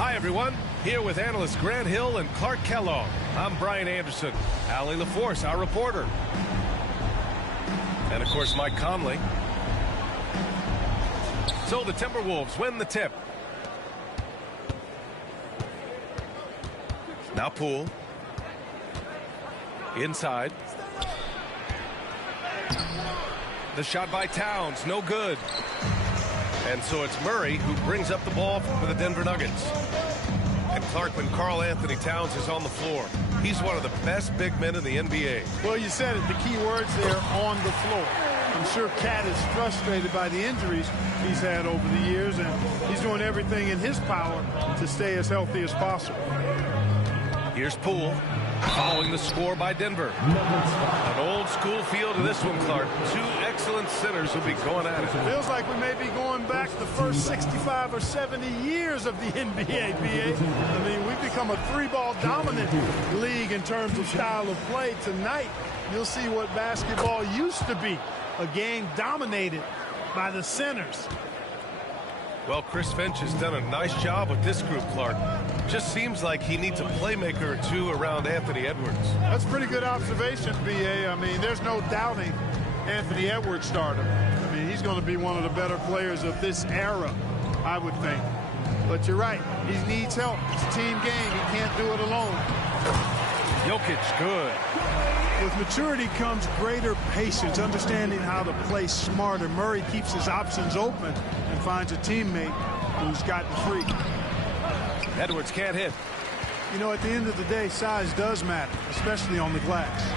Hi, everyone. Here with analysts Grant Hill and Clark Kellogg. I'm Brian Anderson. Allie LaForce, our reporter. And, of course, Mike Conley. So the Timberwolves win the tip. Now Poole. Inside. The shot by Towns, no good. And so it's Murray who brings up the ball for the Denver Nuggets. And Clark, when Karl Anthony Towns is on the floor. He's one of the best big men in the NBA. Well, you said it. The key words there, on the floor. I'm sure Cat is frustrated by the injuries he's had over the years, and he's doing everything in his power to stay as healthy as possible. Here's Poole, following the score by Denver. An old school feel to this one, Clark. Two excellent centers will be going at it. Feels like we may be going back the first 65 or 70 years of the NBA, BA. I mean, we've become a three-ball dominant league in terms of style of play. Tonight, you'll see what basketball used to be, a game dominated by the centers. Well, Chris Finch has done a nice job with this group, Clark. Just seems like he needs a playmaker or two around Anthony Edwards. That's a pretty good observation, BA. I mean, there's no doubting Anthony Edwards stardom. I mean, he's going to be one of the better players of this era, I would think. But you're right. He needs help. It's a team game. He can't do it alone. Jokic, good. With maturity comes greater patience, understanding how to play smarter. Murray keeps his options open and finds a teammate who's gotten free. Edwards can't hit. You know, at the end of the day, size does matter, especially on the glass.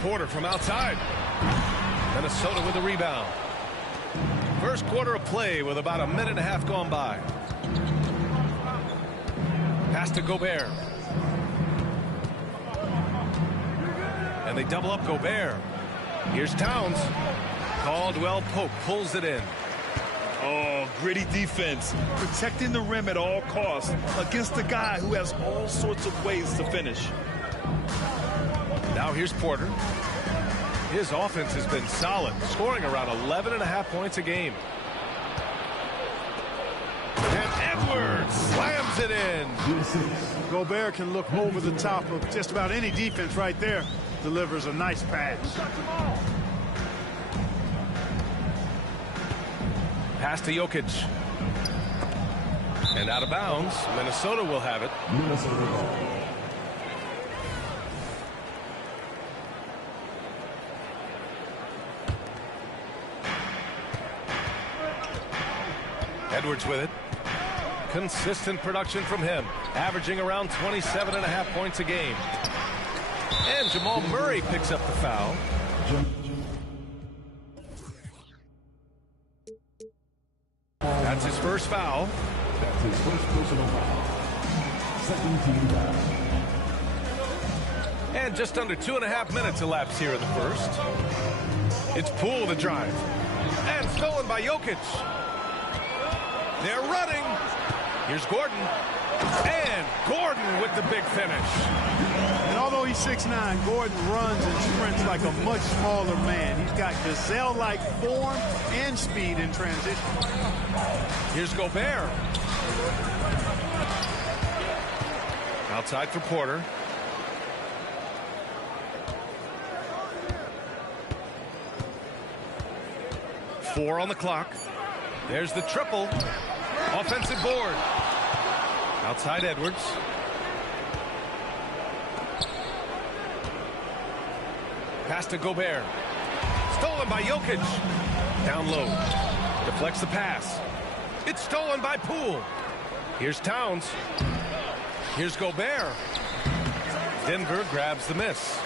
Porter from outside. Minnesota with the rebound. First quarter of play with about a minute and a half gone by. Pass to Gobert. And they double up Gobert. Here's Towns. Caldwell Pope pulls it in. Oh, gritty defense. Protecting the rim at all costs against a guy who has all sorts of ways to finish. Now here's Porter. His offense has been solid, scoring around 11.5 points a game. And Edwards slams it in. Gobert can look over the top of just about any defense right there. Delivers a nice pass. Pass to Jokic. And out of bounds. Minnesota will have it. Edwards with it. Consistent production from him, averaging around 27.5 points a game. And Jamal Murray picks up the foul. That's his first foul. That's his first personal foul. Second team foul. And just under 2.5 minutes elapsed here in the first. It's Poole to drive. And stolen by Jokic. They're running. Here's Gordon. And Gordon with the big finish. And although he's 6'9", Gordon runs and sprints like a much smaller man. He's got gazelle-like form and speed in transition. Here's Gobert. Outside for Porter. Four on the clock. There's the triple. Offensive board. Outside Edwards. Pass to Gobert. Stolen by Jokic. Down low. Deflects the pass. It's stolen by Poole. Here's Towns. Here's Gobert. Denver grabs the miss.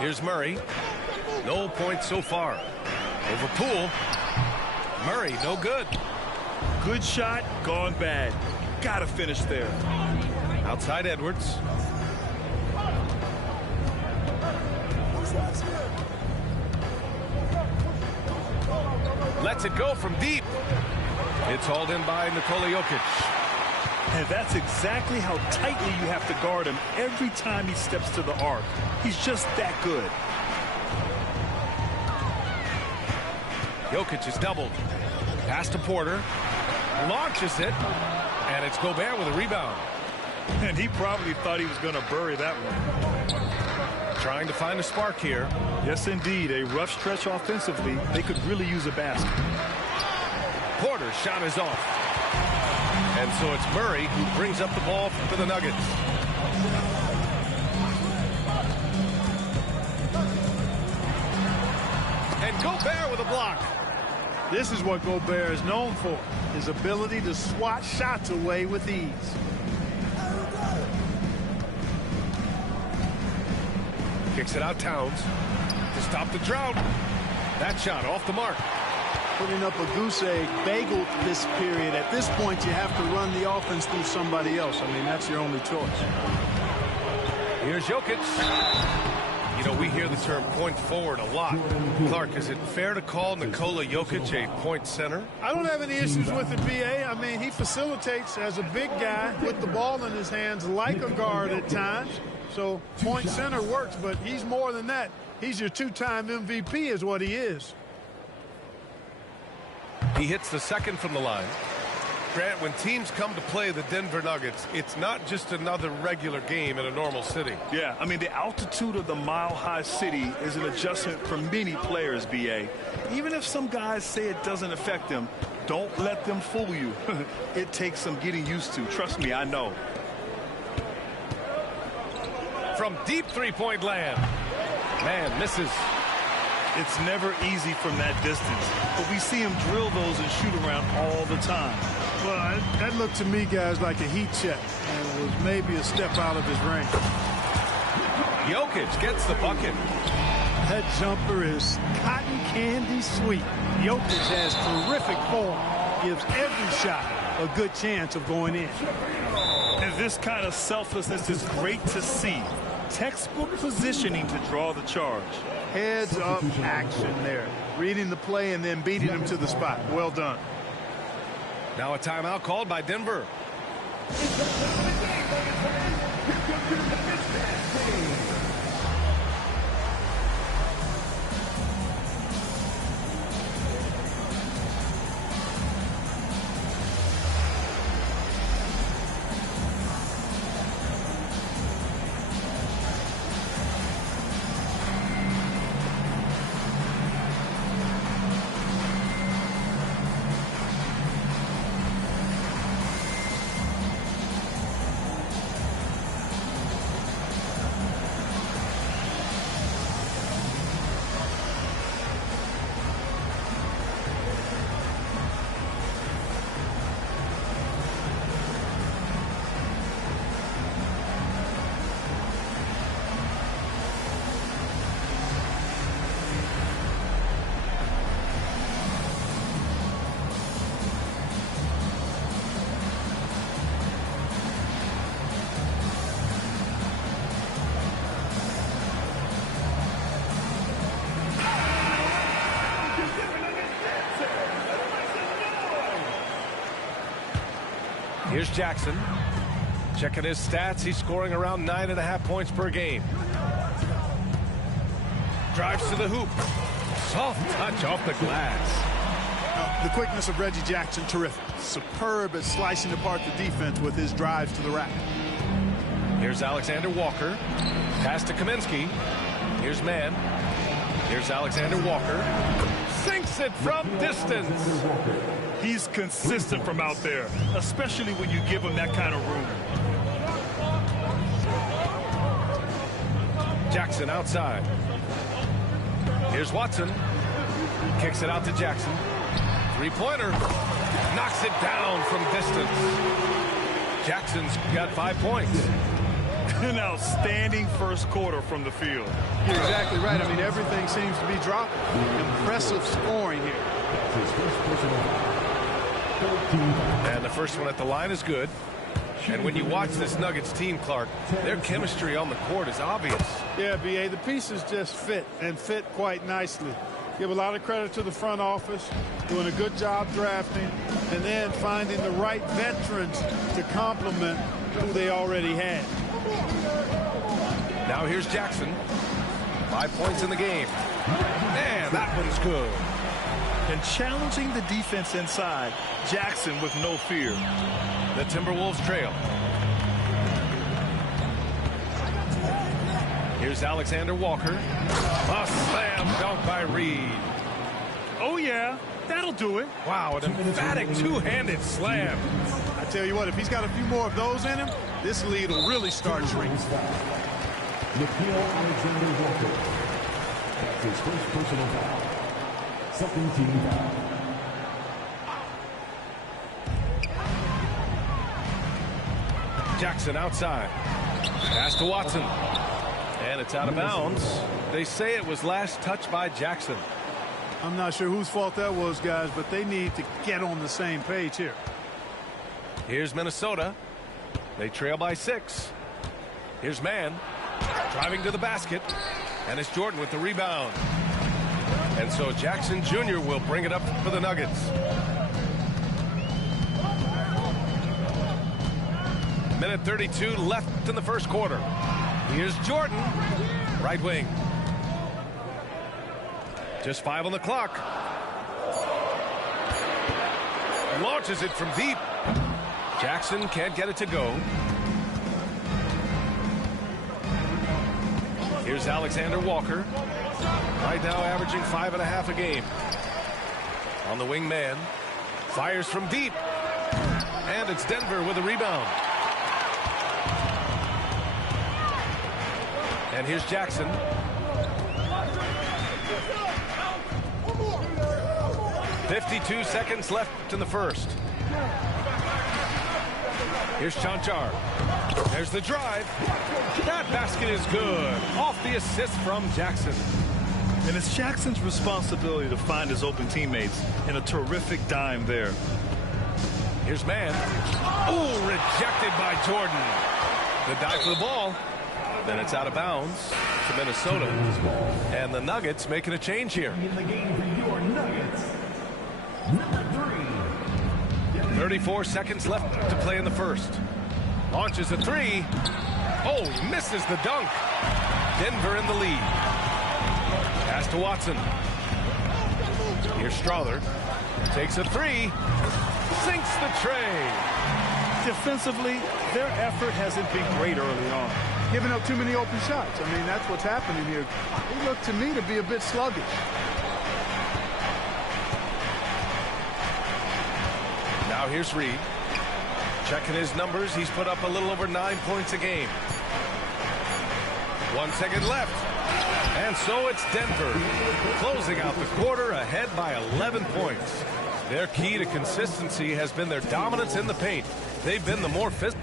Here's Murray. No points so far. Over Poole. Murray, no good. Good shot, gone bad. Gotta finish there. Outside Edwards. Lets it go from deep. It's hauled in by Nikola Jokic. And that's exactly how tightly you have to guard him every time he steps to the arc. He's just that good. Jokic is doubled. Pass to Porter. Launches it. And it's Gobert with a rebound. And he probably thought he was going to bury that one. Trying to find a spark here. Yes, indeed. A rough stretch offensively. They could really use a basket. Porter's shot is off. And so it's Murray who brings up the ball for the Nuggets. And Gobert with a block. This is what Gobert is known for, his ability to swat shots away with ease. Kicks it out Towns to stop the drought. That shot off the mark. Putting up a goose egg, bageled this period. At this point, you have to run the offense through somebody else. I mean, that's your only choice. Here's Jokic. You know, we hear the term point forward a lot. Clark, is it fair to call Nikola Jokic a point center? I don't have any issues with it, B.A. I mean, he facilitates as a big guy with the ball in his hands like a guard at times. So point center works, but he's more than that. He's your two-time MVP is what he is. He hits the second from the line. Grant, when teams come to play the Denver Nuggets, it's not just another regular game in a normal city. Yeah, I mean, the altitude of the mile-high city is an adjustment for many players, B.A. Even if some guys say it doesn't affect them, don't let them fool you. It takes some getting used to. Trust me, I know. From deep three-point land. Man, misses. It's never easy from that distance, but we see him drill those and shoot around all the time. Well, that looked to me, guys, like a heat check, and it was maybe a step out of his range. Jokic gets the bucket. That jumper is cotton candy sweet. Jokic has terrific form, gives every shot a good chance of going in. And this kind of selflessness is great to see. Textbook positioning to draw the charge. Heads up action there. Reading the play and then beating him to the spot. Well done. Now a timeout called by Denver. Here's Jackson. Checking his stats. He's scoring around 9.5 points per game. Drives to the hoop. Soft touch off the glass. The quickness of Reggie Jackson, terrific. Superb at slicing apart the defense with his drives to the rack. Here's Alexander Walker. Pass to Kaminsky. Here's Mann. Here's Alexander Walker. Sinks it from distance. He's consistent from out there, especially when you give him that kind of room. Jackson outside. Here's Watson. Kicks it out to Jackson. Three-pointer. Knocks it down from distance. Jackson's got 5 points. An outstanding first quarter from the field. You're exactly right. I mean, everything seems to be dropping. Impressive scoring here. And the first one at the line is good. And when you watch this Nuggets team, Clark, their chemistry on the court is obvious. Yeah, B.A., the pieces just fit, and fit quite nicely. Give a lot of credit to the front office, doing a good job drafting, and then finding the right veterans to complement who they already had. Now here's Jackson. 5 points in the game. Man, that one's good. And challenging the defense inside, Jackson with no fear. The Timberwolves trail. Here's Alexander Walker. A slam dunk by Reed. Oh, yeah, that'll do it. Wow, an emphatic two-handed slam. I tell you what, if he's got a few more of those in him, this lead will really start shrinking. Nickeil Alexander Walker. That's his first personal foul. Second team foul. Jackson outside. Pass to Watson. And it's out of bounds. They say it was last touched by Jackson. I'm not sure whose fault that was, guys, but they need to get on the same page here. Here's Minnesota. They trail by 6. Here's Mann driving to the basket. And it's Jordan with the rebound. And so Jackson Jr. will bring it up for the Nuggets. Minute 32 left in the first quarter. Here's Jordan, right wing. Just 5 on the clock. Launches it from deep. Jackson can't get it to go. Here's Alexander Walker. Right now averaging 5.5 a game. On the wing man. Fires from deep. And it's Denver with a rebound. And here's Jackson. .52 seconds left in the first. Here's Chanchar. There's the drive. That basket is good. Off the assist from Jackson. And it's Jackson's responsibility to find his open teammates, and a terrific dime there. Here's Mann. Oh, rejected by Jordan. The dive for the ball. Then it's out of bounds to Minnesota. And the Nuggets making a change here. In the game for your Nuggets, number 3. 34 seconds left to play in the first. Launches a 3. Oh, he misses the dunk. Denver in the lead. Pass to Watson. Here's Strother. Takes a 3. Sinks the tray. Defensively, their effort hasn't been great early on. Giving up too many open shots. I mean, that's what's happening here. They look to me to be a bit sluggish. Now here's Reed. Checking his numbers. He's put up a little over 9 points a game. 1 second left. And so it's Denver closing out the quarter ahead by 11 points. Their key to consistency has been their dominance in the paint. They've been the more physical.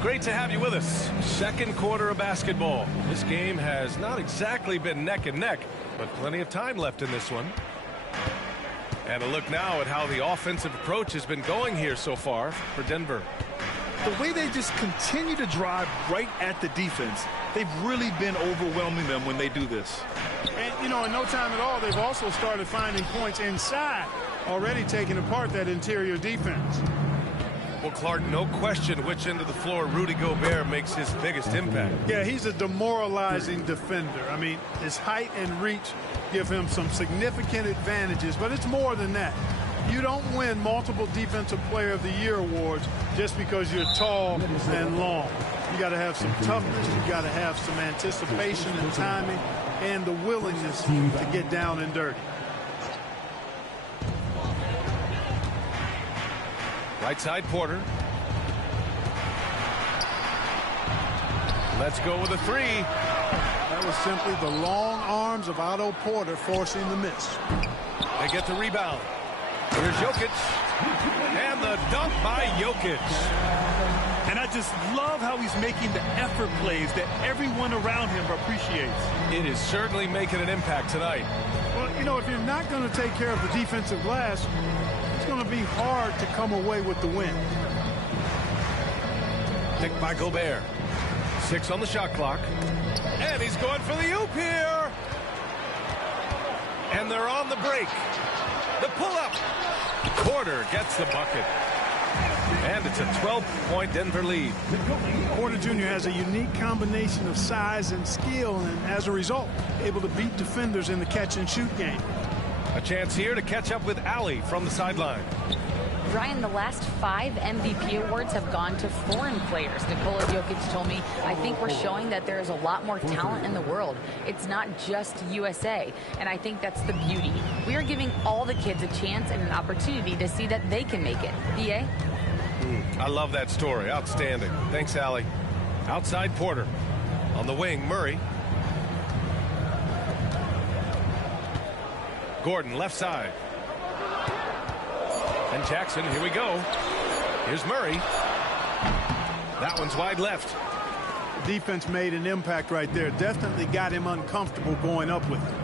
Great to have you with us. Second quarter of basketball. This game has not exactly been neck and neck, but plenty of time left in this one. And a look now at how the offensive approach has been going here so far for Denver. The way they just continue to drive right at the defense, they've really been overwhelming them when they do this. And, you know, in no time at all, they've also started finding points inside, already taking apart that interior defense. Well, Clark, no question which end of the floor Rudy Gobert makes his biggest impact. Yeah, he's a demoralizing defender. I mean, his height and reach give him some significant advantages, but it's more than that. You don't win multiple Defensive Player of the Year awards just because you're tall and long. You got to have some toughness. You got to have some anticipation and timing and the willingness to get down and dirty. Right side, Porter. Let's go with a 3. That was simply the long arms of Otto Porter forcing the miss. They get the rebound. Here's Jokic. And the dunk by Jokic. And I just love how he's making the effort plays that everyone around him appreciates. It is certainly making an impact tonight. Well, you know, if you're not going to take care of the defensive glass, it's going to be hard to come away with the win. Picked by Gobert. 6 on the shot clock. And he's going for the oop here. And they're on the break. The pull-up. Porter gets the bucket. And it's a 12-point Denver lead. Porter Jr. has a unique combination of size and skill, and as a result, able to beat defenders in the catch-and-shoot game. A chance here to catch up with Allie from the sideline. Ryan, the last 5 MVP awards have gone to foreign players. Nikola Jokic told me, I think we're showing that there is a lot more talent in the world. It's not just USA. And I think that's the beauty. We are giving all the kids a chance and an opportunity to see that they can make it. B.A.? I love that story. Outstanding. Thanks, Allie. Outside Porter. On the wing, Murray. Gordon, left side. And Jackson, here we go. Here's Murray. That one's wide left. Defense made an impact right there. Definitely got him uncomfortable going up with it.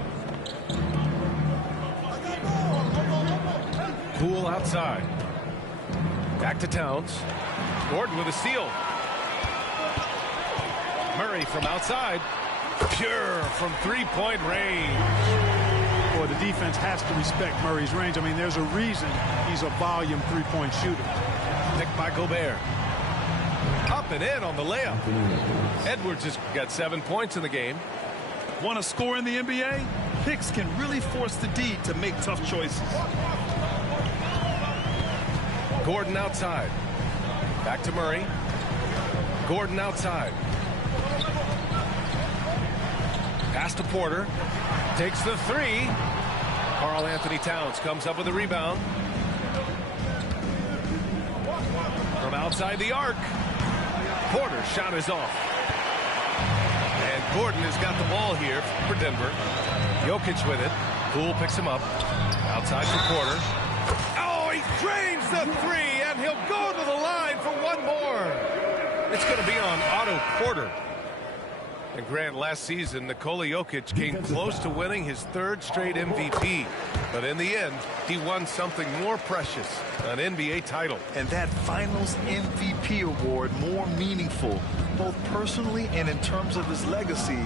Poole outside. Back to Towns. Gordon with a steal. Murray from outside. Pure from three-point range. Boy, the defense has to respect Murray's range. I mean, there's a reason he's a volume three-point shooter. Picked by Gobert. Up and in on the layup. Edwards has got 7 points in the game. Want to score in the NBA? Picks can really force the D to make tough choices. Gordon outside. Back to Murray. Gordon outside. Pass to Porter. Takes the three. Karl-Anthony Towns comes up with a rebound. From outside the arc. Porter's shot is off. And Gordon has got the ball here for Denver. Jokic with it. Poole picks him up. Outside for Porter. Oh, he drains the three, and he'll go to the line for one more. It's going to be on Otto Porter. And Grant, last season, Nikola Jokic came close to winning his third straight MVP. But in the end, he won something more precious, an NBA title. And that Finals MVP award more meaningful, both personally and in terms of his legacy.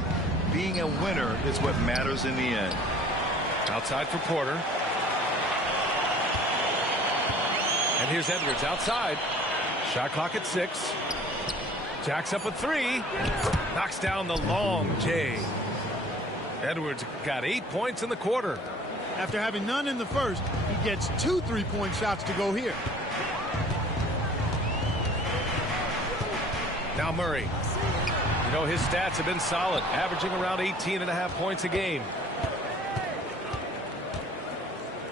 Being a winner is what matters in the end. Outside for Porter. And here's Edwards outside. Shot clock at 6. Jacks up a three. Knocks down the long J. Edwards got 8 points in the quarter. After having none in the first, he gets 2 3-point shots to go here. Now Murray. You know, his stats have been solid, averaging around 18.5 points a game.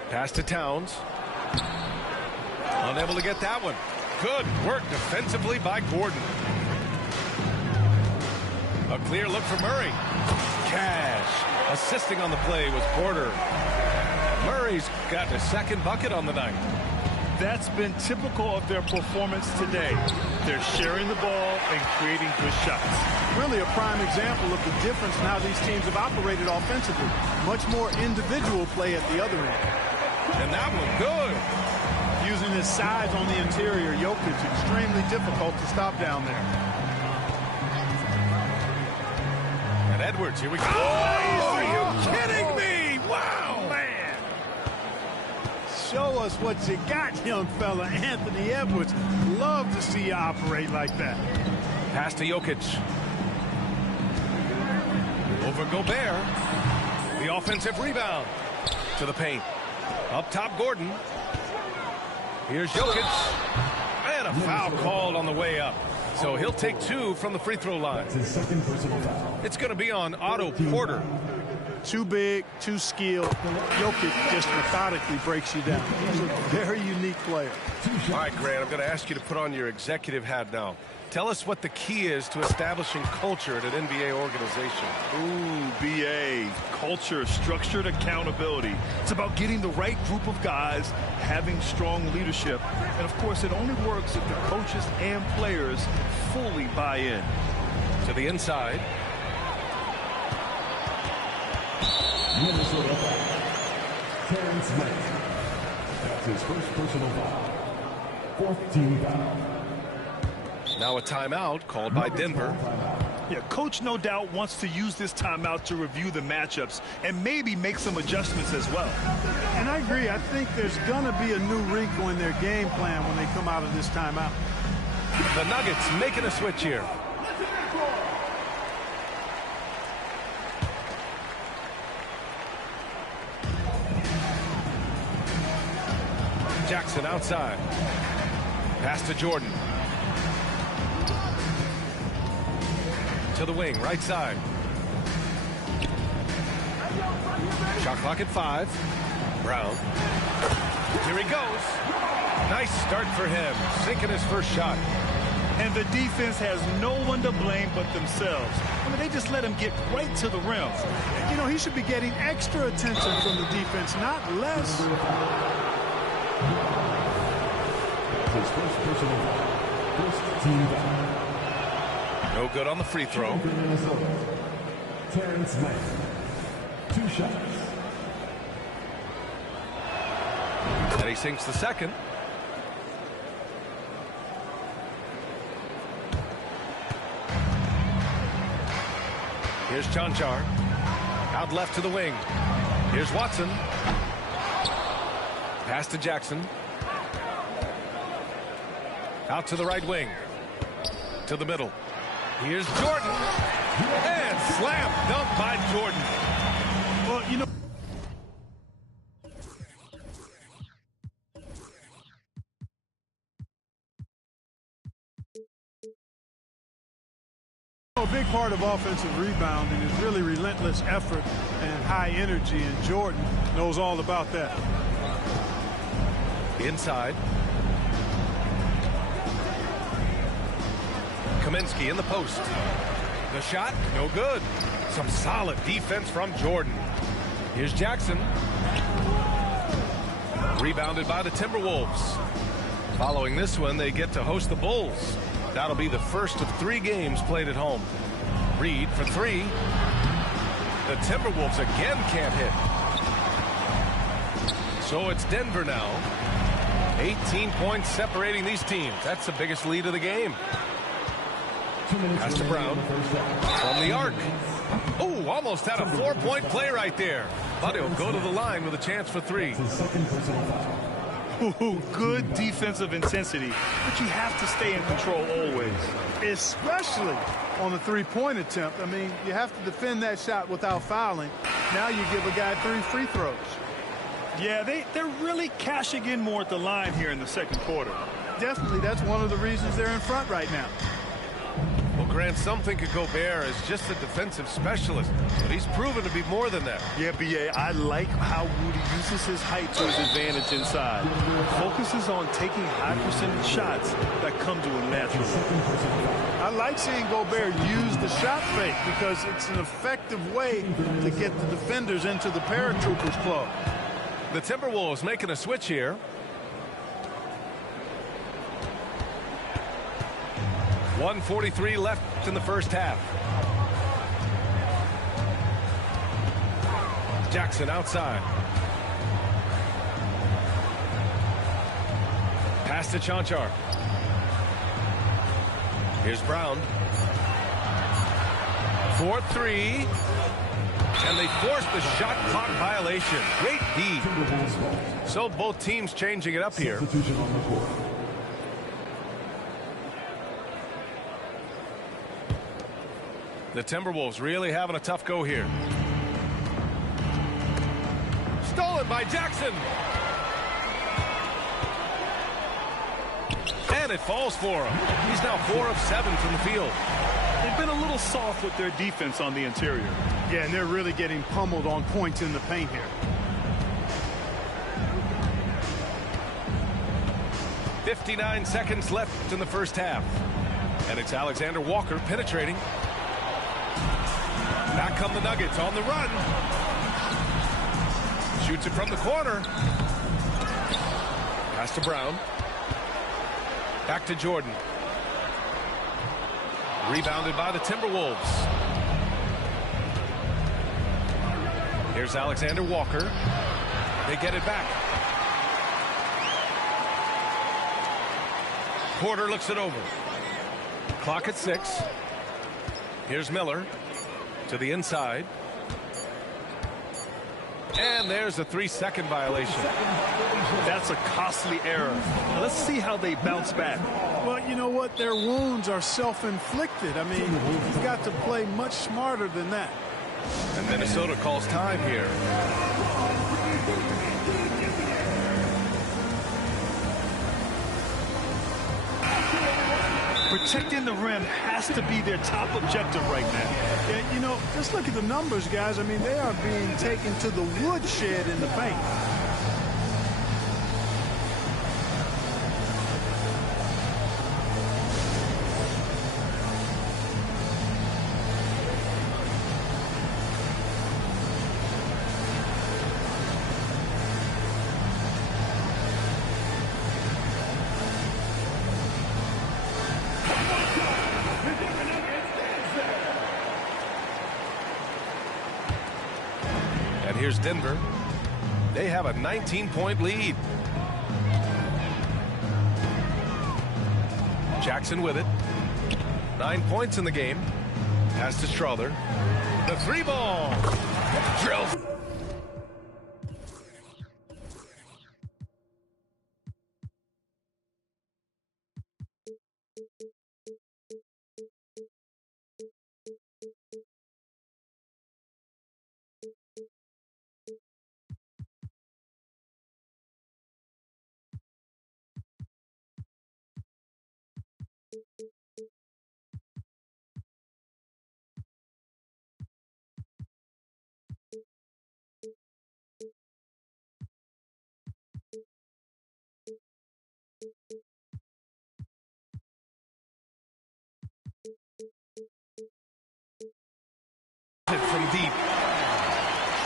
Pass to Towns. Unable to get that one. Good work defensively by Gordon. A clear look for Murray. Cash. Assisting on the play was Porter. Murray's got a second bucket on the night. That's been typical of their performance today. They're sharing the ball and creating good shots. Really a prime example of the difference in how these teams have operated offensively. Much more individual play at the other end. And that one good. Using his size on the interior, Jokic extremely difficult to stop down there. And Edwards, here we go. Oh, are you kidding me? Wow, man. Show us what you got, young fella. Anthony Edwards. Love to see you operate like that. Pass to Jokic. Over Gobert. The offensive rebound. To the paint. Up top, Gordon. Here's Jokic. And a foul called on the way up. So he'll take 2 from the free throw line. It's going to be on Otto Porter. Too big, too skilled. Jokic just methodically breaks you down. He's a very unique player. All right, Grant, I'm going to ask you to put on your executive hat now. Tell us what the key is to establishing culture at an NBA organization. Ooh, BA. Culture, structured accountability. It's about getting the right group of guys, having strong leadership. And, of course, it only works if the coaches and players fully buy in. To the inside. Minnesota foul. Terrence Knight. That's his first personal foul. 4th team foul. Now a timeout called by Denver. Yeah, coach no doubt wants to use this timeout to review the matchups and maybe make some adjustments as well. And I agree. I think there's going to be a new wrinkle in their game plan when they come out of this timeout. The Nuggets making a switch here. Jackson outside. Pass to Jordan. To the wing, right side. Shot clock at 5. Brown. Here he goes. Nice start for him. Sinking his first shot. And the defense has no one to blame but themselves. I mean, they just let him get right to the rim. You know, he should be getting extra attention from the defense, not less. His first personal foul. First team foul. No good on the free throw. For Minnesota, Terrence Knight. 2 shots. And he sinks the second. Here's Chanchar. Out left to the wing. Here's Watson. Pass to Jackson. Out to the right wing. To the middle. Here's Jordan. And slam dunk by Jordan. Well, you know, a big part of offensive rebounding is really relentless effort and high energy, and Jordan knows all about that. Inside. Kaminsky in the post. The shot, no good. Some solid defense from Jordan. Here's Jackson. Rebounded by the Timberwolves. Following this one, they get to host the Bulls. That'll be the first of 3 games played at home. Reed for 3. The Timberwolves again can't hit. So it's Denver now. 18 points separating these teams. That's the biggest lead of the game. Pass to Brown from the arc. Oh, almost had a 4-point play right there. But he'll go to the line with a chance for 3. Ooh, good defensive intensity, but you have to stay in control always. Especially on the three-point attempt. I mean, you have to defend that shot without fouling. Now you give a guy 3 free throws. Yeah, they're really cashing in more at the line here in the second quarter. Definitely, that's one of the reasons they're in front right now. Well, Grant, some think of Gobert as just a defensive specialist, but he's proven to be more than that. Yeah, B.A., I like how Rudy uses his height to his advantage inside. Focuses on taking high-percentage shots that come to him naturally. I like seeing Gobert use the shot fake because it's an effective way to get the defenders into the paratroopers club. The Timberwolves making a switch here. .143 left in the first half. Jackson outside. Pass to Chanchar. Here's Brown. 4-3. And they force the shot clock violation. Great D. So both teams changing it up here. The Timberwolves really having a tough go here. Stolen by Jackson. And it falls for him. He's now 4 of 7 from the field. They've been a little soft with their defense on the interior. Yeah, and they're really getting pummeled on points in the paint here. 59 seconds left in the first half. And it's Alexander Walker penetrating. Back come the Nuggets on the run. Shoots it from the corner. Pass to Brown. Back to Jordan. Rebounded by the Timberwolves. Here's Alexander Walker. They get it back. Porter looks it over. Clock at 6. Here's Miller to the inside. And there's a 3-second violation. That's a costly error. Now let's see how they bounce back. Well, you know what? Their wounds are self-inflicted. I mean, you've got to play much smarter than that. And Minnesota calls time here. Protecting the rim has to be their top objective right now. Yeah, you know, just look at the numbers, guys. I mean, they are being taken to the woodshed in the paint. And here's Denver. They have a 19-point lead. Jackson with it. 9 points in the game. Pass to Strother. The three ball. Drills. From deep.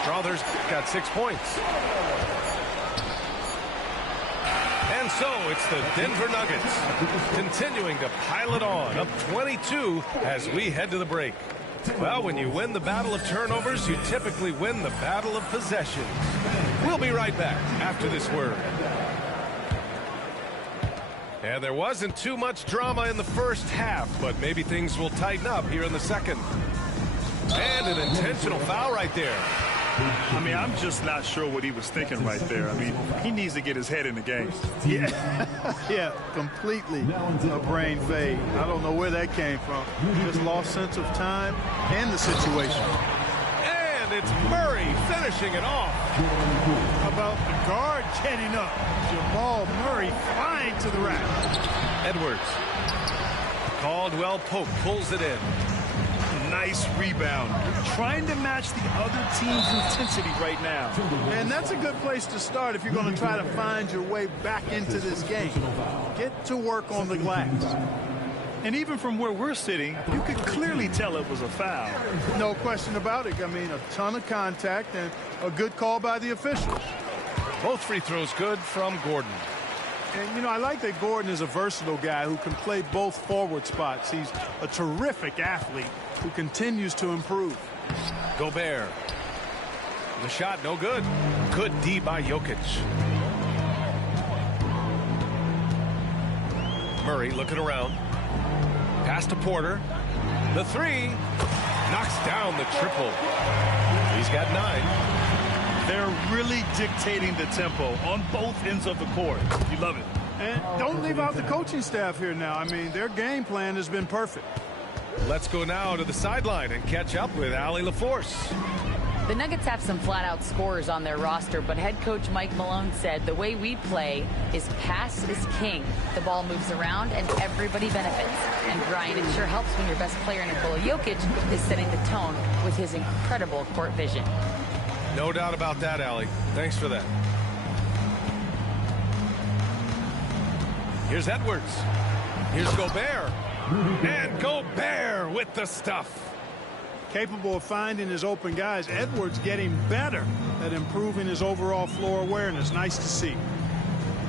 Strother's got 6 points. And so it's the Denver Nuggets continuing to pile it on, up 22 as we head to the break. Well, when you win the battle of turnovers, you typically win the battle of possessions. We'll be right back after this word. And there wasn't too much drama in the first half, but maybe things will tighten up here in the second. And an intentional foul right there. I mean, I'm just not sure what he was thinking right there. I mean, he needs to get his head in the game. Yeah, completely a brain fade. I don't know where that came from. Just lost sense of time and the situation. And it's Murray finishing it off. How about the guard getting up? Jamal Murray flying to the rack. Edwards. Caldwell Pope pulls it in. Nice rebound. Trying to match the other team's intensity right now. And that's a good place to start if you're going to try to find your way back into this game. Get to work on the glass. And even from where we're sitting, you could clearly tell it was a foul. No question about it. I mean, a ton of contact and a good call by the officials. Both free throws good from Gordon. And, you know, I like that Gordon is a versatile guy who can play both forward spots. He's a terrific athlete who continues to improve. Gobert. The shot no good. Good D by Jokic. Murray looking around. Pass to Porter. The three. Knocks down the triple. He's got 9. They're really dictating the tempo on both ends of the court. You love it. And don't leave out the coaching staff here now. I mean, their game plan has been perfect. Let's go now to the sideline and catch up with Allie LaForce. The Nuggets have some flat-out scorers on their roster, but head coach Mike Malone said the way we play is pass is king. The ball moves around and everybody benefits. And Brian, it sure helps when your best player, Nikola Jokic, is setting the tone with his incredible court vision. No doubt about that, Allie. Thanks for that. Here's Edwards. Here's Gobert. And Gobert with the stuff. Capable of finding his open guys. Edwards getting better at improving his overall floor awareness. Nice to see.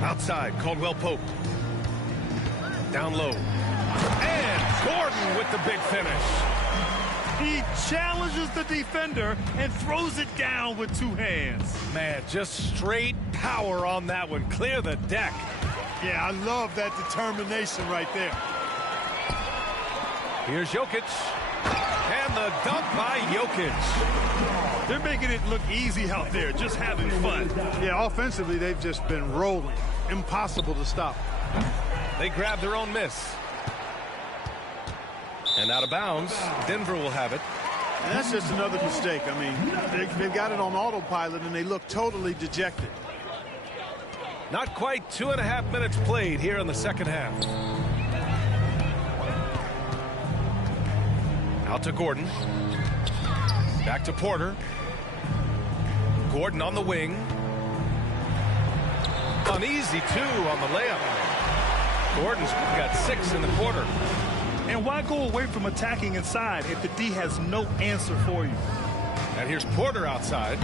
Outside, Caldwell Pope. Down low. And Gordon with the big finish. He challenges the defender and throws it down with 2 hands. Man, just straight power on that one. Clear the deck. Yeah, I love that determination right there. Here's Jokic. And the dunk by Jokic. They're making it look easy out there, just having fun. Yeah, offensively, they've just been rolling. Impossible to stop. They grab their own miss. And out of bounds, Denver will have it. And that's just another mistake. I mean, they've got it on autopilot, and they look totally dejected. Not quite 2.5 minutes played here in the second half. Out to Gordon. Back to Porter. Gordon on the wing. Uneasy 2 on the layup. Gordon's got 6 in the quarter. And why go away from attacking inside if the D has no answer for you? And here's Porter outside.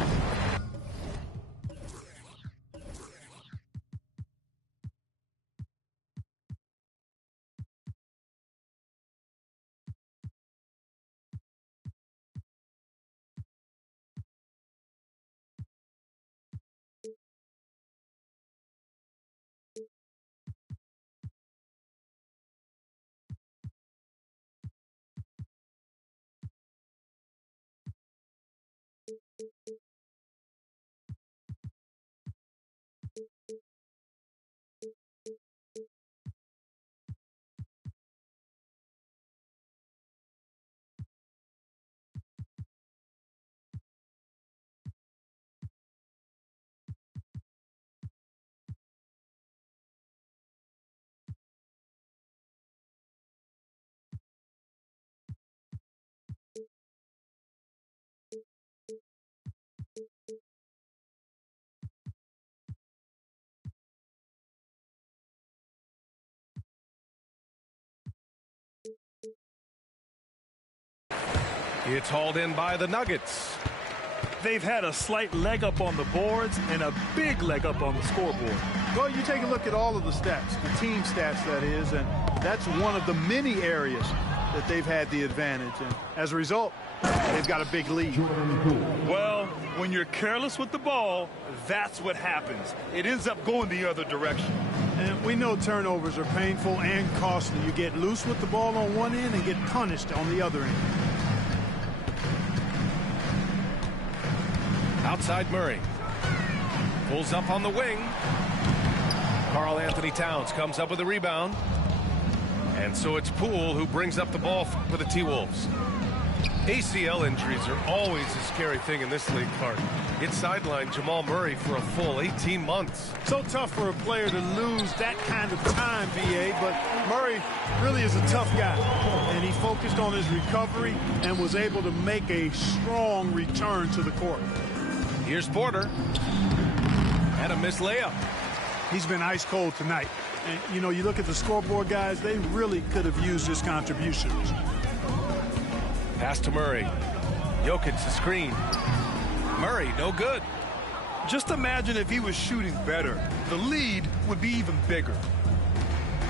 It's hauled in by the Nuggets. They've had a slight leg up on the boards and a big leg up on the scoreboard. Well, you take a look at all of the stats, the team stats, that is, and that's one of the many areas that they've had the advantage. And as a result, they've got a big lead. Well, when you're careless with the ball, that's what happens. It ends up going the other direction. And we know turnovers are painful and costly. You get loose with the ball on one end and get punished on the other end. Outside Murray. Pulls up on the wing. Karl Anthony Towns comes up with a rebound. And so it's Poole who brings up the ball for the T-Wolves. ACL injuries are always a scary thing in this league, Clark. It sidelined Jamal Murray for a full 18 months. So tough for a player to lose that kind of time, B.A., but Murray really is a tough guy. And he focused on his recovery and was able to make a strong return to the court. Here's Porter. And a missed layup. He's been ice cold tonight. And, you know, you look at the scoreboard, guys, they really could have used his contributions. Pass to Murray. Jokic the screen. Murray, no good. Just imagine if he was shooting better. The lead would be even bigger.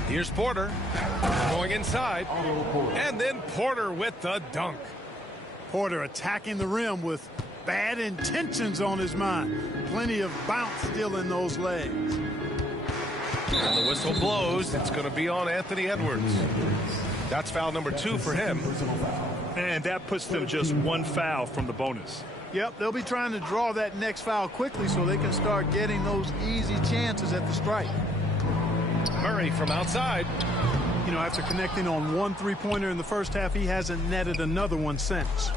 Here's Porter. Going inside. And then Porter with the dunk. Porter attacking the rim with bad intentions on his mind. Plenty of bounce still in those legs. And the whistle blows. It's going to be on Anthony Edwards. That's foul number 2 for him. And that puts them just one foul from the bonus. Yep, they'll be trying to draw that next foul quickly so they can start getting those easy chances at the strike. Murray from outside. You know, after connecting on one three-pointer in the first half, he hasn't netted another one since.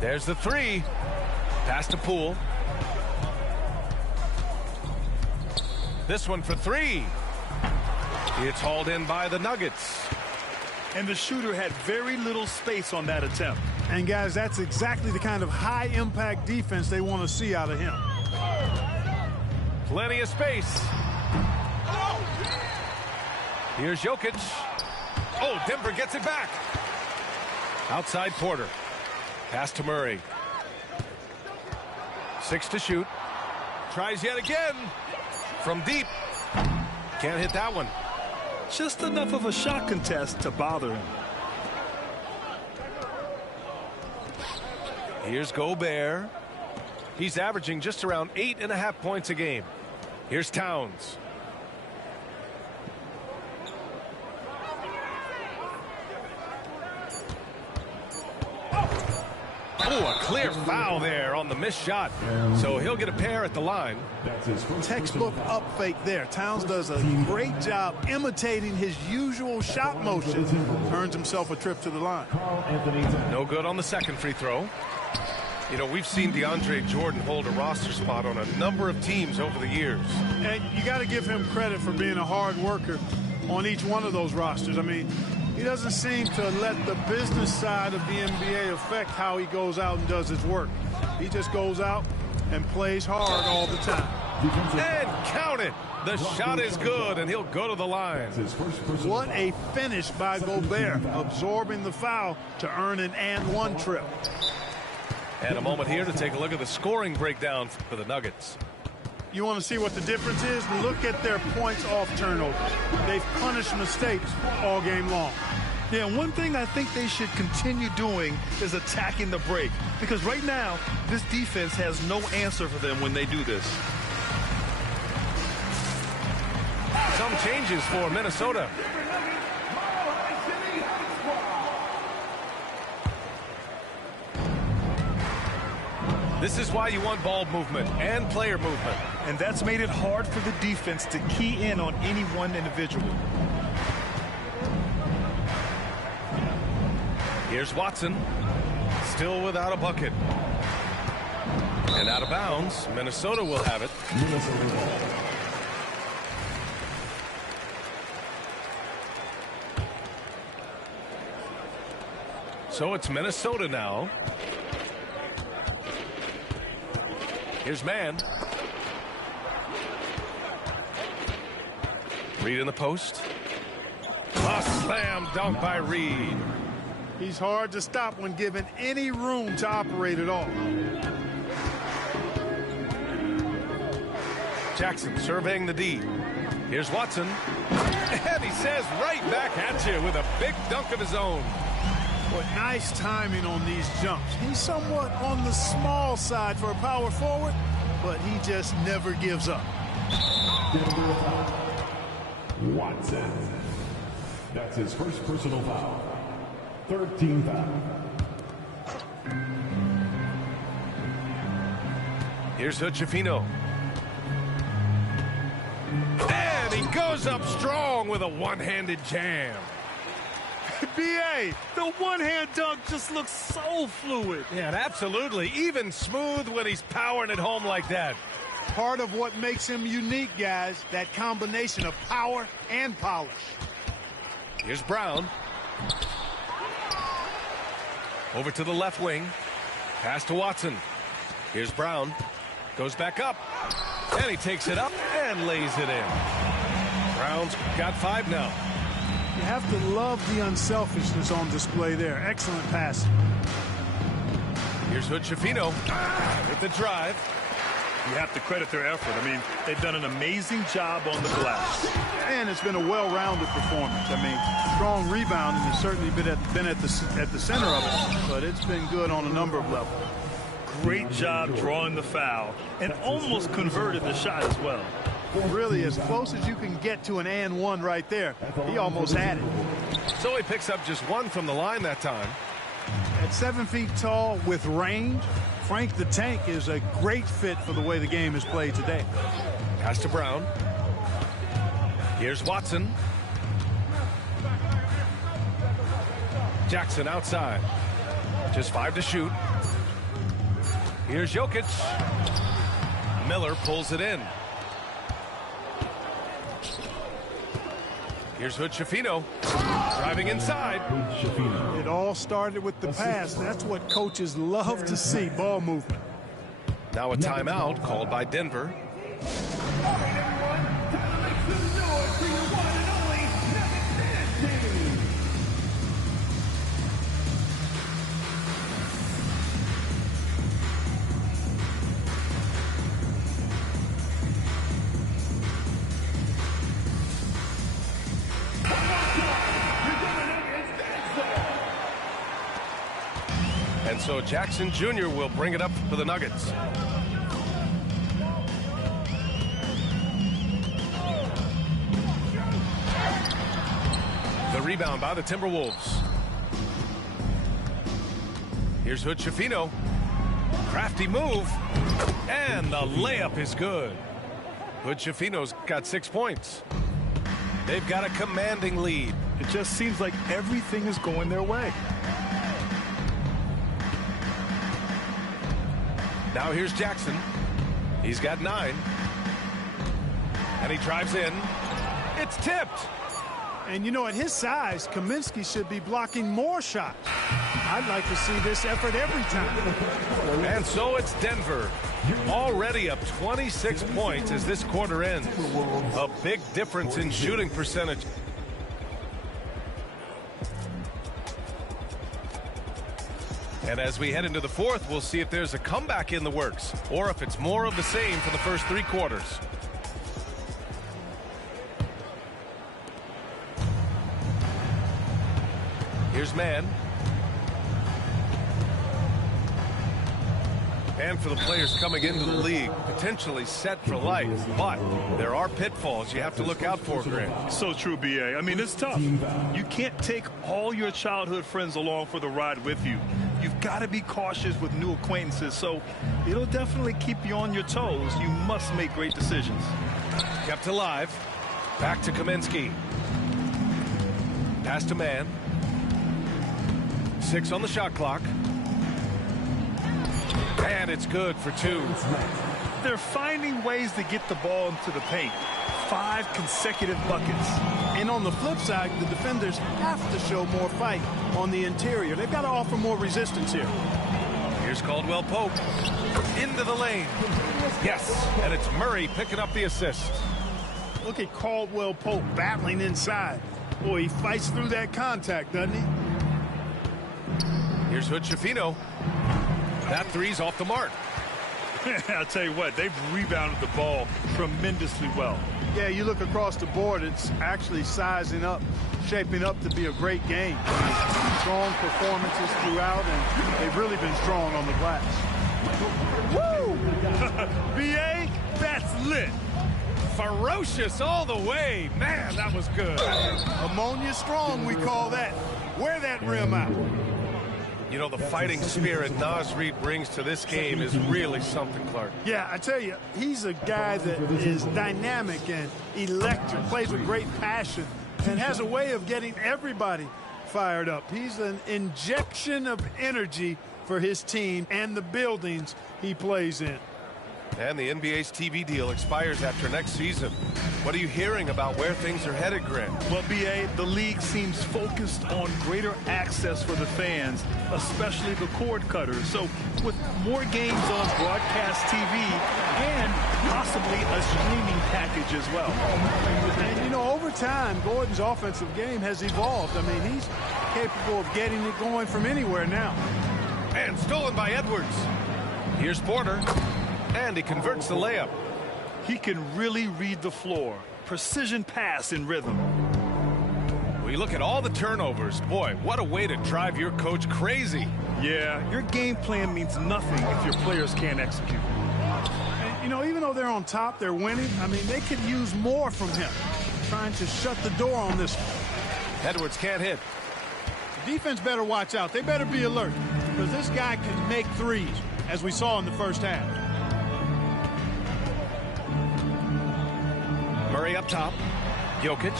There's the 3. Pass to Poole. This one for 3. It's hauled in by the Nuggets. And the shooter had very little space on that attempt. And, guys, that's exactly the kind of high-impact defense they want to see out of him. Plenty of space. Here's Jokic. Oh, Denver gets it back. Outside Porter. Pass to Murray. 6 to shoot. Tries yet again. From deep. Can't hit that one. Just enough of a shot contest to bother him. Here's Gobert. He's averaging just around 8.5 points a game. Here's Towns. Oh, a clear foul there on the missed shot. So he'll get a pair at the line. Textbook up fake there. Towns does a great job imitating his usual shot motion. Earns himself a trip to the line. No good on the second free throw. You know, we've seen DeAndre Jordan hold a roster spot on a number of teams over the years. And you got to give him credit for being a hard worker on each one of those rosters. I mean, he doesn't seem to let the business side of the NBA affect how he goes out and does his work. He just goes out and plays hard all the time. And count it. The shot is good, and he'll go to the line. What a finish by Gobert, absorbing the foul to earn an and-one trip. And a moment here to take a look at the scoring breakdown for the Nuggets. You want to see what the difference is? Look at their points off turnovers. They've punished mistakes all game long. Yeah, one thing I think they should continue doing is attacking the break. Because right now, this defense has no answer for them when they do this. Some changes for Minnesota. This is why you want ball movement and player movement. And that's made it hard for the defense to key in on any one individual. Here's Watson. Still without a bucket. And out of bounds. Minnesota will have it. So it's Minnesota now. Here's Mann. Reed in the post. A slam dunk by Reed. He's hard to stop when given any room to operate at all. Jackson surveying the D. Here's Watson. And he says right back at you with a big dunk of his own. But nice timing on these jumps. He's somewhat on the small side for a power forward, but he just never gives up. Watson. That's his first personal foul. 13 foul. Here's Hood-Schifino. And he goes up strong with a one-handed jam. B.A., the one-hand dunk just looks so fluid. Yeah, absolutely. Even smooth when he's powering it home like that. Part of what makes him unique, guys, that combination of power and polish. Here's Brown. Over to the left wing. Pass to Watson. Here's Brown. Goes back up. And he takes it up and lays it in. Brown's got 5 now. You have to love the unselfishness on display there. Excellent passing. Here's Hood-Schifino with the drive. You have to credit their effort. I mean, they've done an amazing job on the glass. And it's been a well-rounded performance. I mean, strong rebounding has certainly been at the center of it, but it's been good on a number of levels. Great job drawing the foul and almost converted the shot as well. Really, as close as you can get to an and one right there. He almost had it. So he picks up just 1 from the line that time. At 7 feet tall with range, Frank the Tank is a great fit for the way the game is played today. Pass to Brown. Here's Watson. Jackson outside. Just 5 to shoot. Here's Jokic. Miller pulls it in. Here's Hood-Schifino driving inside. It all started with the pass. That's what coaches love to see, ball movement. Now a timeout called by Denver. And so Jackson Jr. will bring it up for the Nuggets. The rebound by the Timberwolves. Here's Hood-Schifino. Crafty move. And the layup is good. Hood-Schifino's got 6 points. They've got a commanding lead. It just seems like everything is going their way. Now here's Jackson. He's got 9. And he drives in. It's tipped. And you know, at his size, Kaminsky should be blocking more shots. I'd like to see this effort every time. And so it's Denver. Already up 26 points as this quarter ends. A big difference in shooting percentage. And as we head into the fourth, we'll see if there's a comeback in the works or if it's more of the same for the first 3 quarters. Here's Mann. And for the players coming into the league, potentially set for life. But there are pitfalls you have to look out for, Grant. So true, B.A. I mean, it's tough. You can't take all your childhood friends along for the ride with you. You've got to be cautious with new acquaintances, so it'll definitely keep you on your toes. You must make great decisions. Kept alive. Back to Kaminsky. Pass to Mann. 6 on the shot clock. And it's good for 2. They're finding ways to get the ball into the paint. 5 consecutive buckets. And on the flip side, the defenders have to show more fight on the interior. They've got to offer more resistance here. Here's Caldwell Pope. Into the lane. Yes, and it's Murray picking up the assist. Look at Caldwell Pope battling inside. Boy, he fights through that contact, doesn't he? Here's Hood-Schifino. That three's off the mark. I'll tell you what, they've rebounded the ball tremendously well. Yeah, you look across the board, it's actually sizing up, shaping up to be a great game. Strong performances throughout, and they've really been strong on the glass. Woo! BA, that's lit. Ferocious all the way. Man, that was good. Ammonia strong, we call that. Wear that rim out. You know, the fighting spirit Naz Reid brings to this game is really something, Clark. Yeah, I tell you, he's a guy that is dynamic and electric, plays with great passion, and has a way of getting everybody fired up. He's an injection of energy for his team and the buildings he plays in. And the NBA's TV deal expires after next season. What are you hearing about where things are headed, Grant? Well, BA, the league seems focused on greater access for the fans, especially the cord cutters. So with more games on broadcast TV and possibly a streaming package as well. And, you know, over time, Gordon's offensive game has evolved. I mean, he's capable of getting it going from anywhere now. And stolen by Edwards. Here's Porter. And he converts the layup. He can really read the floor. Precision pass in rhythm. Well, you look at all the turnovers. Boy, what a way to drive your coach crazy. Yeah, your game plan means nothing if your players can't execute. And, you know, even though they're on top, they're winning. I mean, they could use more from him. Trying to shut the door on this one. Edwards can't hit. The defense better watch out. They better be alert, because this guy can make threes, as we saw in the first half. Murray up top. Jokic.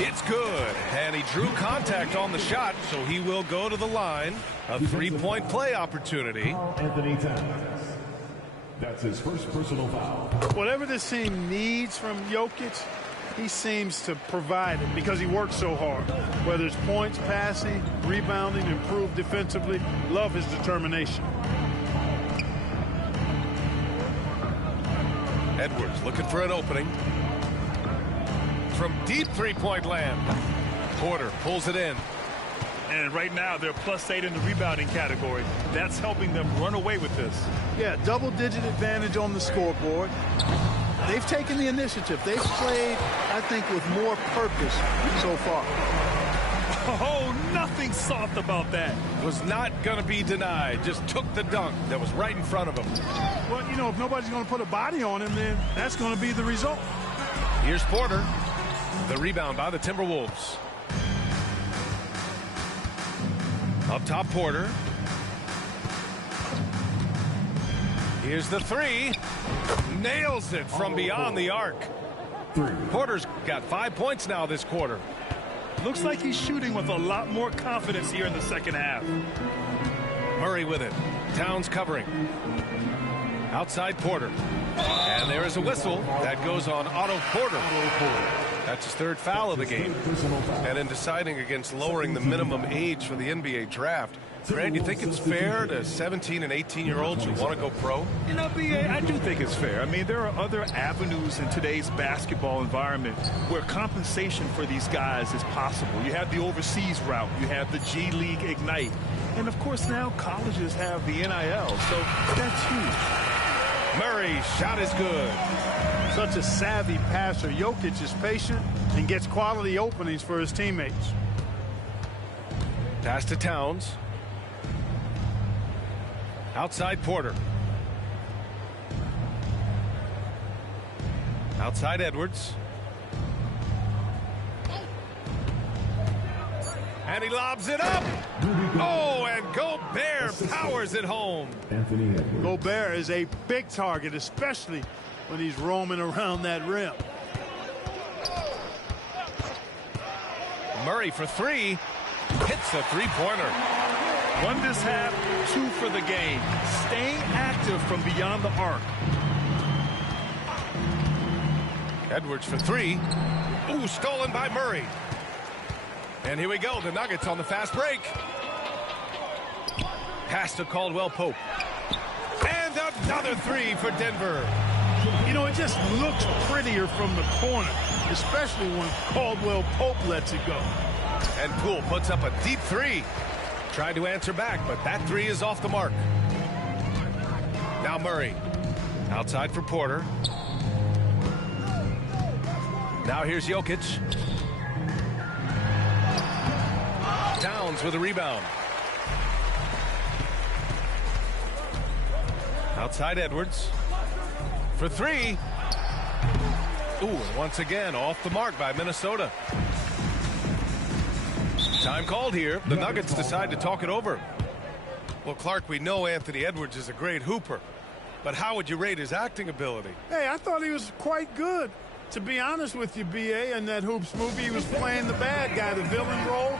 It's good. And he drew contact on the shot, so he will go to the line. A three-point play opportunity. Anthony Towns. That's his first personal foul. Whatever this team needs from Jokic, he seems to provide it because he works so hard. Whether it's points, passing, rebounding, improved defensively, love his determination. Edwards looking for an opening. From deep three-point land. Porter pulls it in. And right now they're +8 in the rebounding category. That's helping them run away with this. Yeah, double-digit advantage on the scoreboard. They've taken the initiative. They've played, I think, with more purpose so far. Oh, nothing soft about that. Was not going to be denied. Just took the dunk that was right in front of him. Well, you know, if nobody's going to put a body on him, then that's going to be the result. Here's Porter. The rebound by the Timberwolves. Up top, Porter. Here's the three. Nails it from beyond the arc. Porter's got 5 points now this quarter. Looks like he's shooting with a lot more confidence here in the second half. Murray with it. Towns covering. Outside Porter. And there is a whistle. That goes on Otto Porter. That's his third foul of the game. And in deciding against lowering the minimum age for the NBA draft, Grant, you think it's fair to 17 and 18-year-olds who want to go pro? You know, BA, I do think it's fair. I mean, there are other avenues in today's basketball environment where compensation for these guys is possible. You have the overseas route. You have the G League Ignite. And, of course, now colleges have the NIL. So that's huge. Murray, shot is good. Such a savvy passer. Jokic is patient and gets quality openings for his teammates. Pass to Towns. Outside Porter. Outside Edwards. And he lobs it up. Oh, and Gobert powers it home. Anthony Edwards. Gobert is a big target, especially when he's roaming around that rim. Murray for three. Hits the three-pointer. One this half, 2 for the game. Staying active from beyond the arc. Edwards for three. Ooh, stolen by Murray. And here we go, the Nuggets on the fast break. Pass to Caldwell Pope. And another three for Denver. You know, it just looks prettier from the corner, especially when Caldwell Pope lets it go. And Poole puts up a deep three. tried to answer back, but that three is off the mark. Now Murray. Outside for Porter. Now here's Jokic. Towns with a rebound. Outside Edwards. For three. Ooh, and once again off the mark by Minnesota. Time called here. The Nuggets decide to talk it over. Well, Clark, we know Anthony Edwards is a great hooper, but how would you rate his acting ability? Hey, I thought he was quite good. To be honest with you, B.A., in that Hoops movie, he was playing the bad guy, the villain role.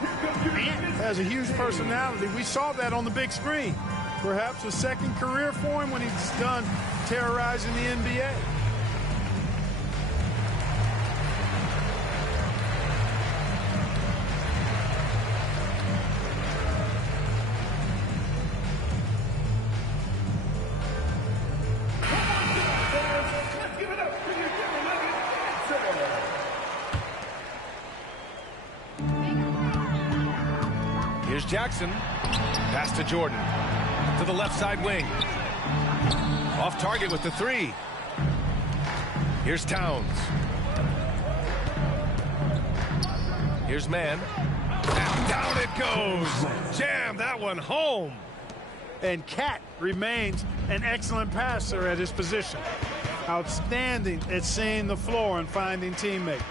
Has a huge personality. We saw that on the big screen. Perhaps a second career for him when he's done terrorizing the NBA. Here's Jackson. Pass to Jordan. To the left side wing. Off target with the three. Here's Towns. Here's Mann. And down it goes. Jam that one home. And Cat remains an excellent passer at his position. Outstanding at seeing the floor and finding teammates.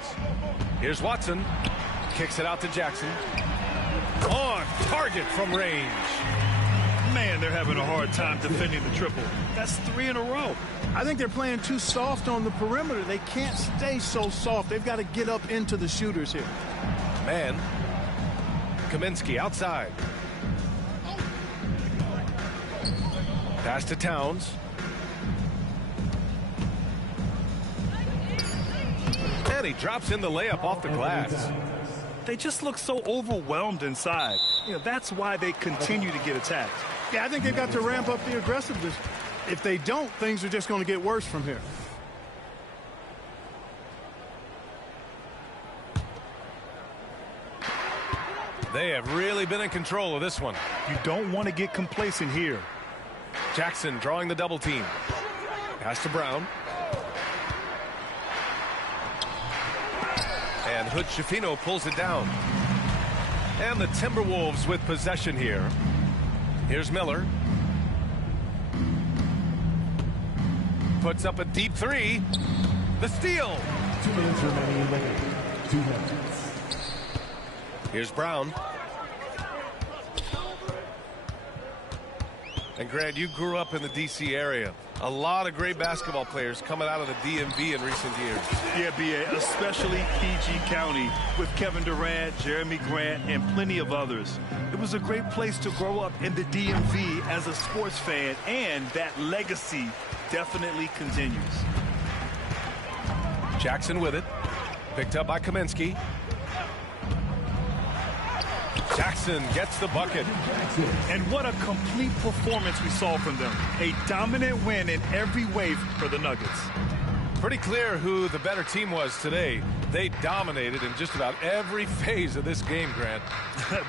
Here's Watson. Kicks it out to Jackson. On target from range. Man, they're having a hard time defending the triple. That's 3 in a row. I think they're playing too soft on the perimeter. They can't stay so soft. They've got to get up into the shooters here. Man. Kaminsky outside. Pass to Towns. And he drops in the layup off the glass. They just look so overwhelmed inside. You know, that's why they continue to get attacked. Yeah, I think they've got to ramp up the aggressiveness. If they don't, things are just going to get worse from here. They have really been in control of this one. You don't want to get complacent here. Jackson drawing the double team. Pass to Brown. And Hood-Schifino pulls it down. And the Timberwolves with possession here. Here's Miller. Puts up a deep three. The steal. 2 minutes remaining in the game. 2 minutes. Here's Brown. And Grant, you grew up in the D.C. area. A lot of great basketball players coming out of the DMV in recent years. Yeah, B.A., especially PG County with Kevin Durant, Jeremy Grant, and plenty of others. It was a great place to grow up in the DMV as a sports fan, and that legacy definitely continues. Jackson with it. Picked up by Kaminsky. Jackson gets the bucket. And what a complete performance we saw from them. A dominant win in every way for the Nuggets. Pretty clear who the better team was today. They dominated in just about every phase of this game, Grant.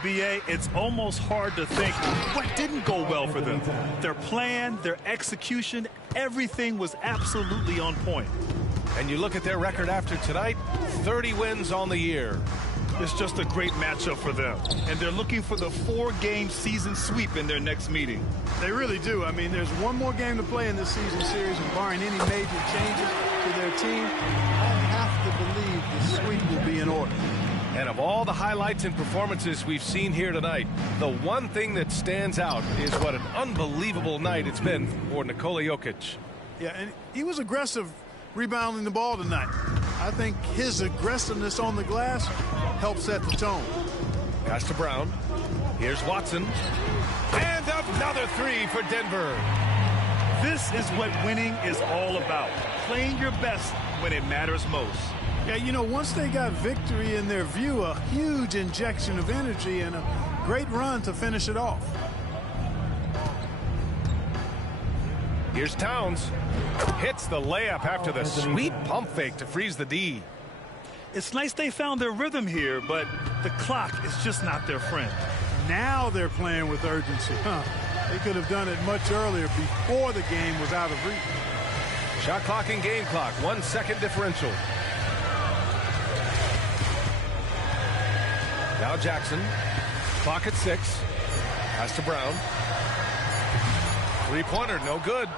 B.A., it's almost hard to think what didn't go well for them. Their plan, their execution, everything was absolutely on point. And you look at their record after tonight, 30 wins on the year. It's just a great matchup for them. And they're looking for the 4-game season sweep in their next meeting. They really do. I mean, there's one more game to play in this season series, and barring any major changes to their team, I have to believe the sweep will be in order. And of all the highlights and performances we've seen here tonight, the one thing that stands out is what an unbelievable night it's been for Nikola Jokic. Yeah, and he was aggressive rebounding the ball tonight. I think his aggressiveness on the glass helped set the tone. Pass to Brown. Here's Watson. And another three for Denver. This is what winning is all about. Playing your best when it matters most. Yeah, you know, once they got victory in their view, a huge injection of energy and a great run to finish it off. Here's Towns. Hits the layup after the sweet pump fake to freeze the D. It's nice they found their rhythm here, but the clock is just not their friend. Now they're playing with urgency. They could have done it much earlier before the game was out of reach. Shot clock and game clock, 1 second differential. Now Jackson. Clock at 6. Pass to Brown. Three-pointer, no good.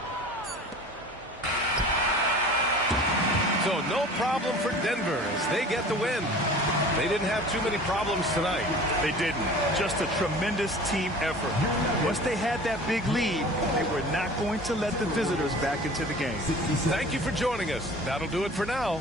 So no problem for Denver as they get the win. They didn't have too many problems tonight. They didn't. Just a tremendous team effort. Once they had that big lead, they were not going to let the visitors back into the game. Thank you for joining us. That'll do it for now.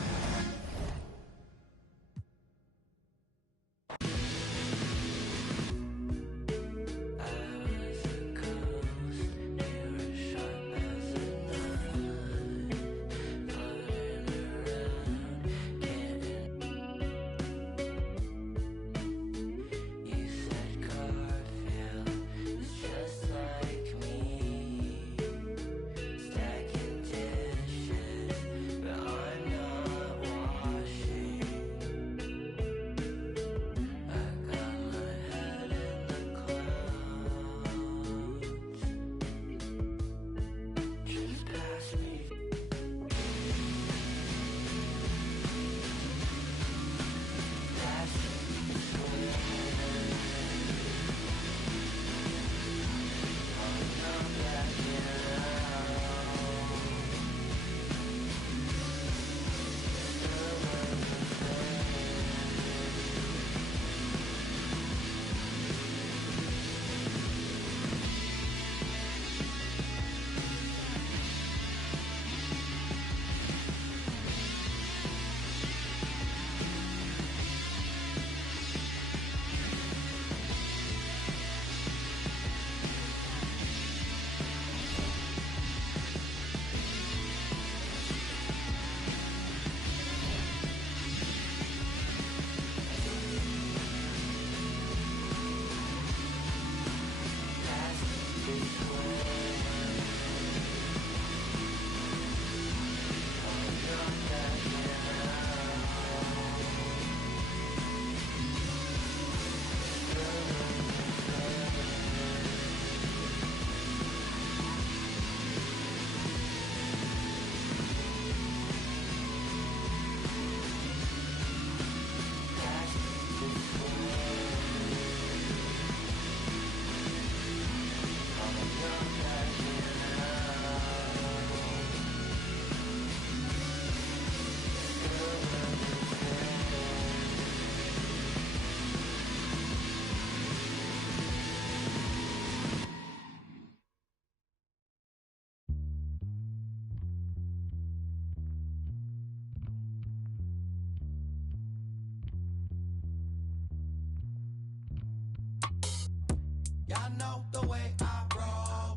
Y'all know the way I roll.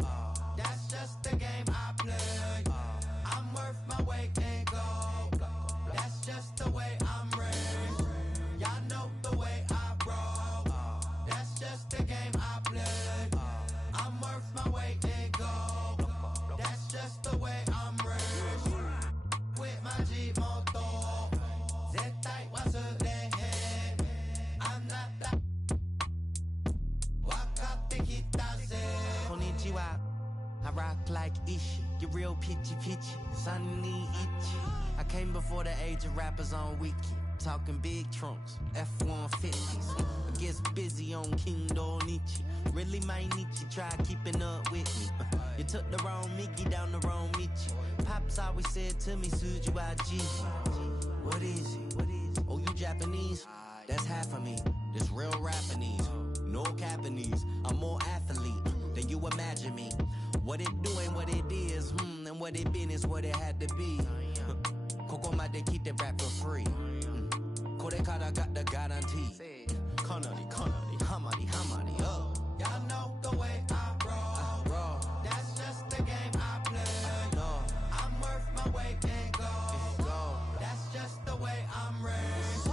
That's just the game I play. I'm worth my weight in gold. That's just the way I'm raised. Y'all know the way I roll. That's just the game I play. I'm worth my weight in gold. That's just the way I'm raised. With my G-Moto. Zettai wasu dehe. I'm not that. Konnichiwa, I rock like Ishi. Get real pitchy, sunny itchy. I came before the age of rappers on Wiki. Talking big trunks, F-150s. I gets busy on King Donichi. Really might need you try keeping up with me. You took the wrong Mickey down the wrong Michi. Pops always said to me, Suju IG. What is it? Oh, you Japanese? That's half of me. This real Japanese. No Japanese. I'm more athlete than you imagine me. What it do ain't what it is, and what it been is what it had to be. Koko made keep the rap for free. Korekara got the guarantee. Kanari, hamari, oh. Y'all know the way I roll. That's just the game I play. I'm worth my weight in gold. That's just the way I'm raised.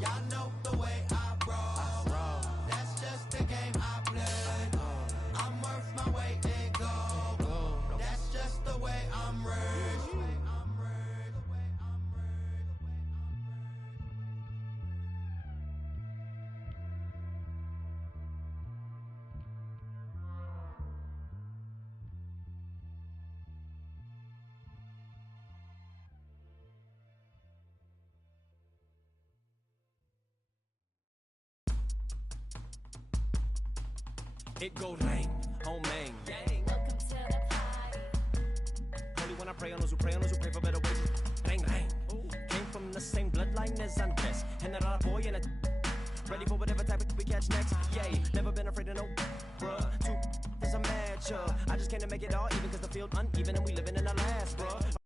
Y'all know the way I roll. That's just the game I play. I'm worth my weight in gold. That's just the way I'm raised. It goes lang, oh man. Welcome to the party. Only when I pray on those who pray for better wages. Lang, lang. Came from the same bloodline as Andres. And that boy in a ready for whatever type of we catch next. Yay, never been afraid of no bruh. Two is a match, I just came to make it all even cause the field uneven and we living in the last, bruh.